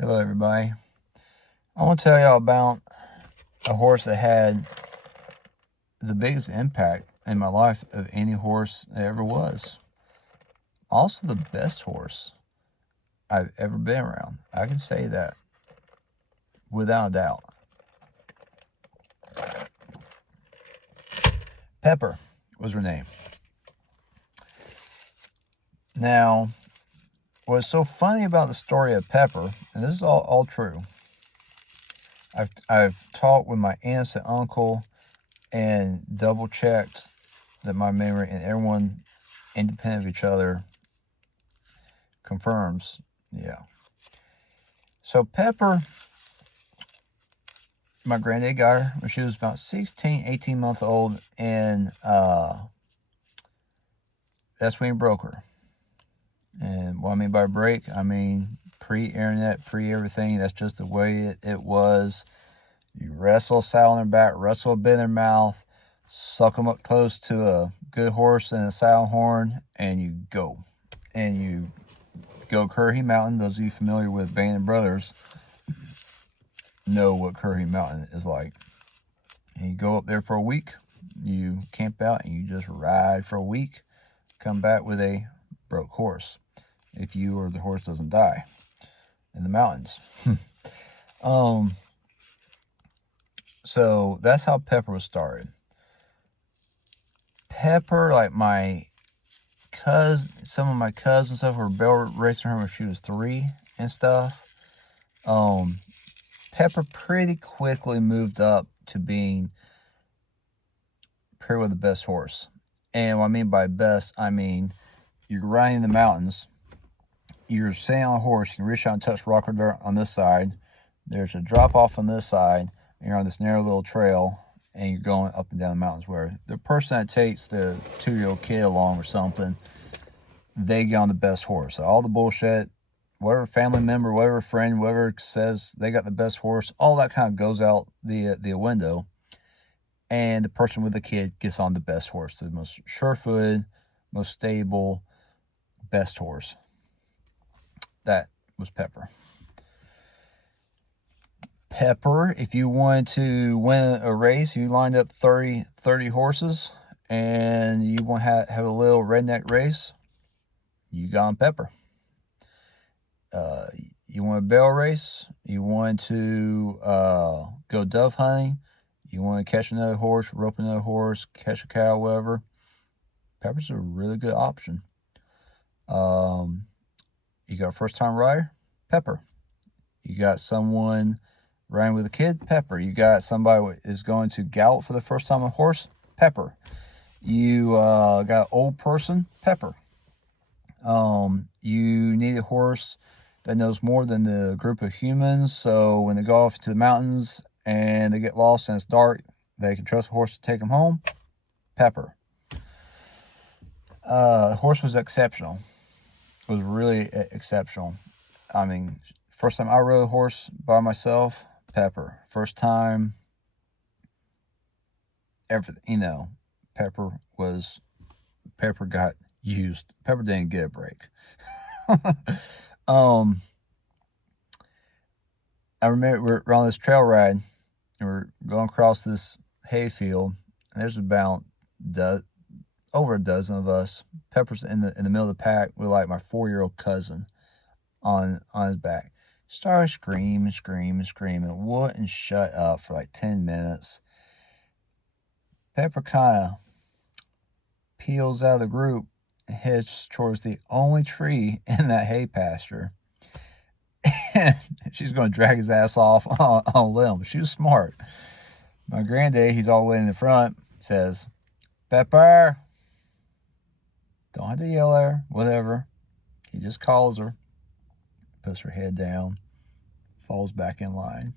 Hello, everybody. I want to tell y'all about a horse that had the biggest impact in my life of any horse there ever was. Also, the best horse I've ever been around. I can say that without a doubt. Pepper was her name. Now, what's so funny about the story of Pepper, and this is all true, I've talked with my aunts and uncle and double checked that my memory and everyone independent of each other confirms. Yeah. So Pepper, my granddad got her when she was about 16, 18 months old, and that's when he broke her. And what I mean by break, I mean pre-internet, pre-everything. That's just the way it was. You wrestle a saddle in their back, wrestle a bit in their mouth, suck them up close to a good horse and a saddle horn, and you go. And you go Curry Mountain. Those of you familiar with Band of Brothers know what Curry Mountain is like. And you go up there for a week, you camp out, and you just ride for a week, come back with a broke horse. If you or the horse doesn't die in the mountains. So that's how Pepper was started. Pepper, like some of my cousins and stuff were barrel racing her when she was 3 and stuff. Pepper pretty quickly moved up to being pretty well the best horse. And what I mean by best, I mean you're riding in the mountains, you're sitting on a horse, you can reach out and touch rock or dirt on this side, there's a drop off on this side, and you're on this narrow little trail, and you're going up and down the mountains, where the person that takes the 2-year-old kid along or something, they get on the best horse. So all the bullshit, whatever family member, whatever friend, whatever says they got the best horse, all that kind of goes out the window. And the person with the kid gets on the best horse, the most sure-footed, most stable, best horse. That was Pepper. Pepper, if you wanted to win a race, you lined up 30 horses, and you want to have a little redneck race, you got on Pepper. You want a barrel race, you want to go dove hunting, you want to catch another horse, rope another horse, catch a cow, whatever, Pepper's a really good option. You got a first-time rider, Pepper. You got someone riding with a kid, Pepper. You got somebody who is going to gallop for the first time on a horse, Pepper. You got an old person, Pepper. You need a horse that knows more than the group of humans, so when they go off to the mountains and they get lost and it's dark, they can trust a horse to take them home, Pepper. The horse was exceptional. It was really exceptional. I mean, first time I rode a horse by myself, Pepper. First time, everything, Pepper got used. Pepper didn't get a break. I remember we're on this trail ride, and we're going across this hay field, and there's about over a dozen of us. Pepper's in the middle of the pack with like my 4-year-old cousin on his back. Started screaming, wouldn't shut up for like 10 minutes. Pepper kind of peels out of the group and heads towards the only tree in that hay pasture. And she's going to drag his ass off on a limb. She was smart. My granddad, he's all the way in the front, says, Pepper. Don't have to yell at her, whatever. He just calls her, puts her head down, falls back in line.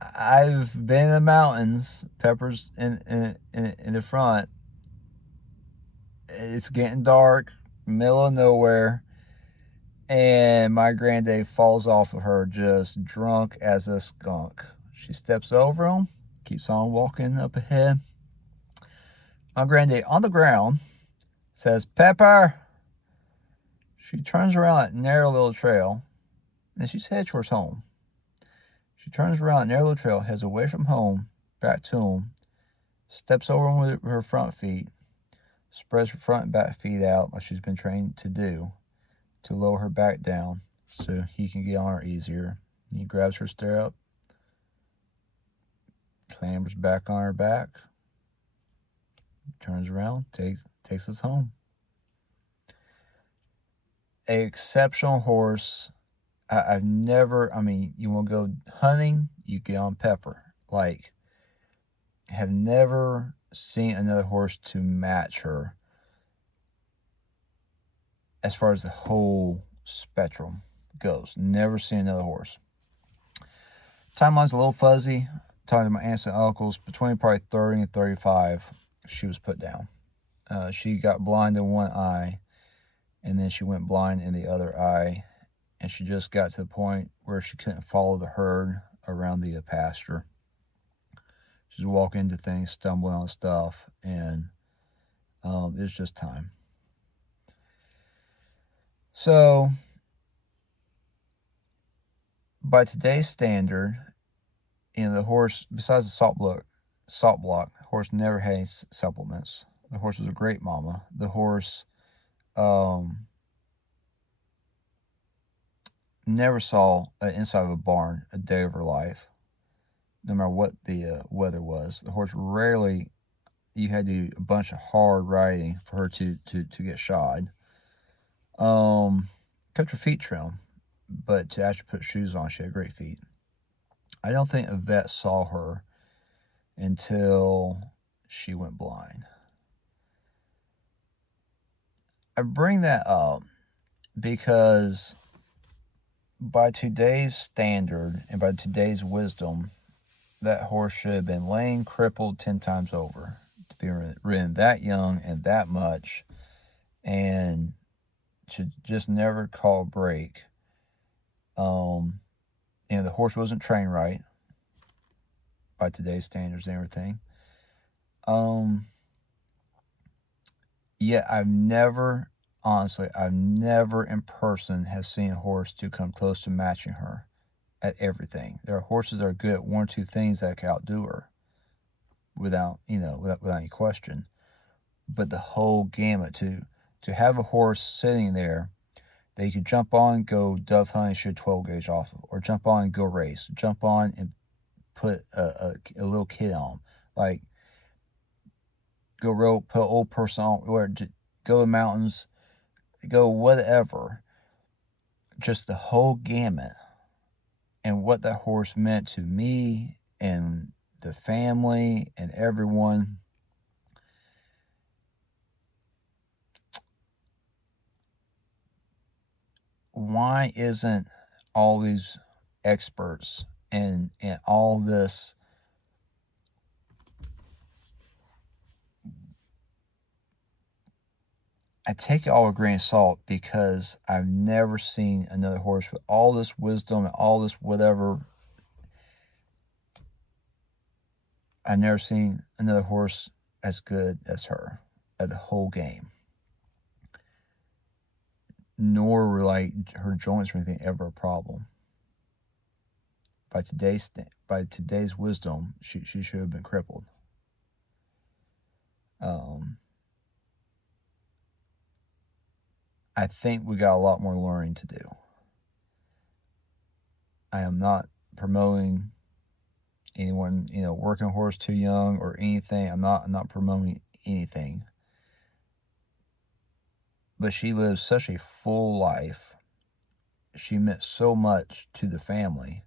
I've been in the mountains. Pepper's in the front. It's getting dark, middle of nowhere, and my granddad falls off of her just drunk as a skunk. She steps over him, keeps on walking up ahead. My granddad on the ground says, Pepper, She turns around that narrow little trail, and she's headed towards home. She turns around that narrow little trail, heads away from home, back to home, steps over with her front feet, spreads her front and back feet out like she's been trained to do, to lower her back down so he can get on her easier. He grabs her stirrup, clambers back on her back, turns around, takes us home. An exceptional horse. I've never, you want to go hunting, you get on Pepper. Like, have never seen another horse to match her as far as the whole spectrum goes. Never seen another horse. Timeline's a little fuzzy. Talking to my aunts and uncles, between probably 30 and 35, she was put down. She got blind in one eye, and then she went blind in the other eye, and she just got to the point where she couldn't follow the herd around the pasture. She's walking into things, stumbling on stuff, and it was just time. So, by today's standard, the horse, besides the salt block, the horse never had any supplements. The horse was a great mama. The horse never saw an inside of a barn a day of her life, no matter what the weather was. The horse rarely, you had to do a bunch of hard riding for her to get shod. Kept her feet trim, but to actually put shoes on, she had great feet. I don't think a vet saw her until she went blind. I bring that up because by today's standard and by today's wisdom, that horse should have been laying crippled 10 times over to be ridden that young and that much, and to just never call a break. And the horse wasn't trained right by today's standards and everything. Yet I've never in person have seen a horse to come close to matching her at everything. There are horses that are good at one or two things that can outdo her without any question. But the whole gamut, to have a horse sitting there that you could jump on, go dove hunting, shoot 12 gauge off of, or jump on and go race, jump on and put a little kid on, like go rope, put an old person on, or go to the mountains, go whatever. Just the whole gamut, and what that horse meant to me and the family and everyone. Why isn't all these experts and all this I take it all with a grain of salt, because I've never seen another horse with all this wisdom and all this whatever. I've never seen another horse as good as her at the whole game. Nor were like her joints or anything ever a problem. By today's wisdom, she should have been crippled. I think we got a lot more learning to do. I am not promoting anyone, working a horse too young or anything. I'm not promoting anything. But she lived such a full life. She meant so much to the family,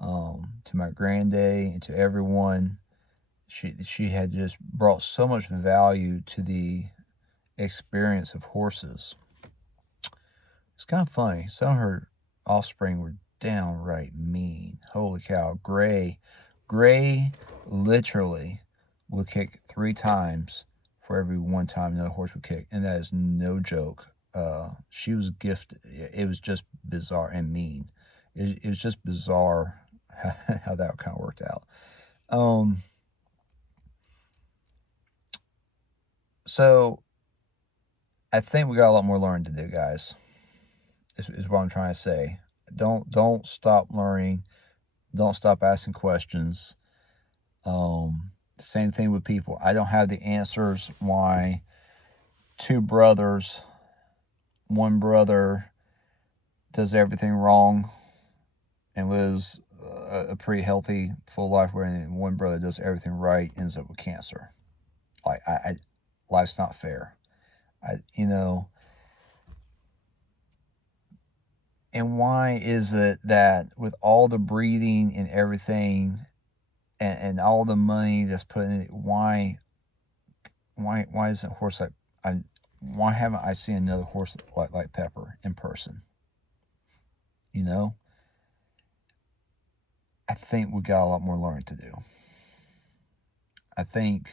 to my granddad and to everyone. She had just brought so much value to the experience of horses. It's kind of funny. Some of her offspring were downright mean. Holy cow. Gray literally would kick 3 times for every 1 time another horse would kick. And that is no joke. She was gifted. It was just bizarre and mean. It was just bizarre how that kind of worked out. So I think we got a lot more learning to do, guys. is what I'm trying to say. Don't stop learning. Don't stop asking questions. Same thing with people. I don't have the answers why two brothers, one brother does everything wrong and lives a pretty healthy, full life, where one brother does everything right, ends up with cancer. Like life's not fair. And why is it that with all the breeding and everything, and all the money that's put in it, why isn't a horse why haven't I seen another horse like Pepper in person? I think we got a lot more learning to do. I think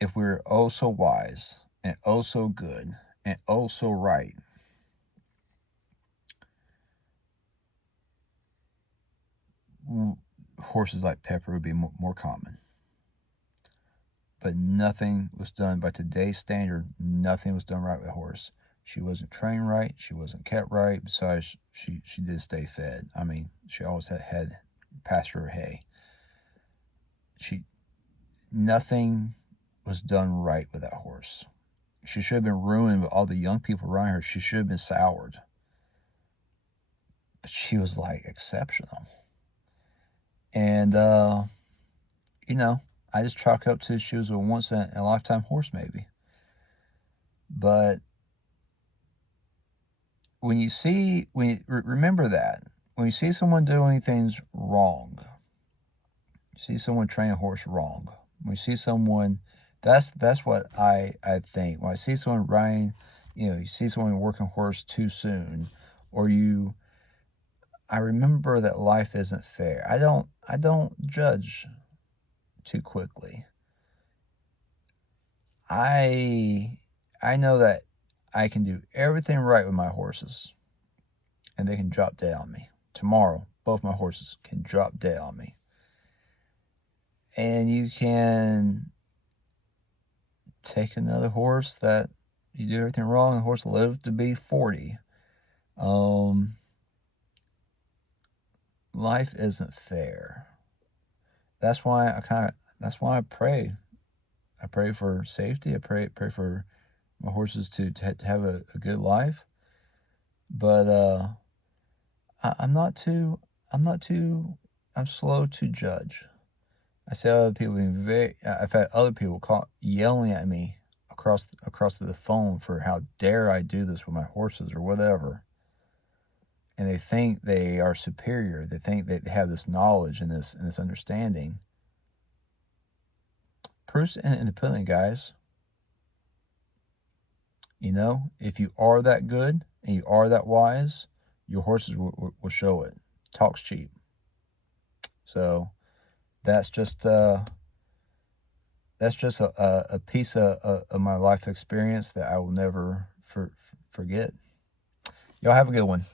if we're oh so wise and oh so good and oh so right, horses like Pepper would be more common. But nothing was done by today's standard. Nothing was done right with a horse. She wasn't trained right. She wasn't kept right. Besides, she did stay fed. I mean, she always had pasture or hay. Nothing was done right with that horse. She should have been ruined with all the young people around her. She should have been soured. But she was like exceptional. And I just chalk up to she was a once in a lifetime horse, maybe. But remember that when you see someone doing things wrong, you see someone train a horse wrong. When you see someone, that's what I think. When I see someone riding, you see someone working a horse too soon, or I remember that life isn't fair. I don't judge too quickly. I know that I can do everything right with my horses, and they can drop dead on me. Tomorrow, both my horses can drop dead on me. And you can take another horse that you do everything wrong, and the horse lived to be 40. Life isn't fair. That's why I pray. I pray for safety. I pray for my horses to have a good life. But I'm slow to judge. I see other people being I've had other people yelling at me across the phone for how dare I do this with my horses or whatever. And they think they are superior. They think they have this knowledge and this understanding. Proof's in the pudding, guys. If you are that good and you are that wise, your horses will show it. Talk's cheap. So that's just a piece of my life experience that I will never forget. Y'all have a good one.